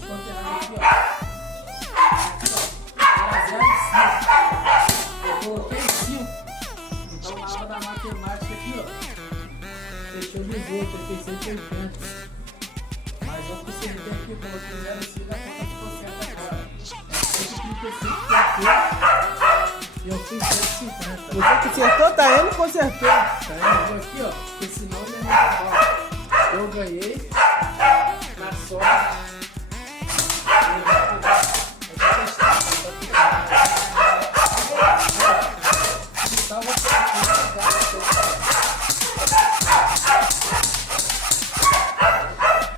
considerando aqui, ó. Era 0,5. Eu coloquei 5. Então na aula da matemática aqui, ó. Fechou 18, eu fez 180. Mas eu consertei aqui, coloquei 0,5 da conta de conserto agora. É 135 que eu fiz 150. Você consertou, tá indo, consertou. Tá vendo? Aqui, ó. Porque senão ele não vai. Eu ganhei na sorte.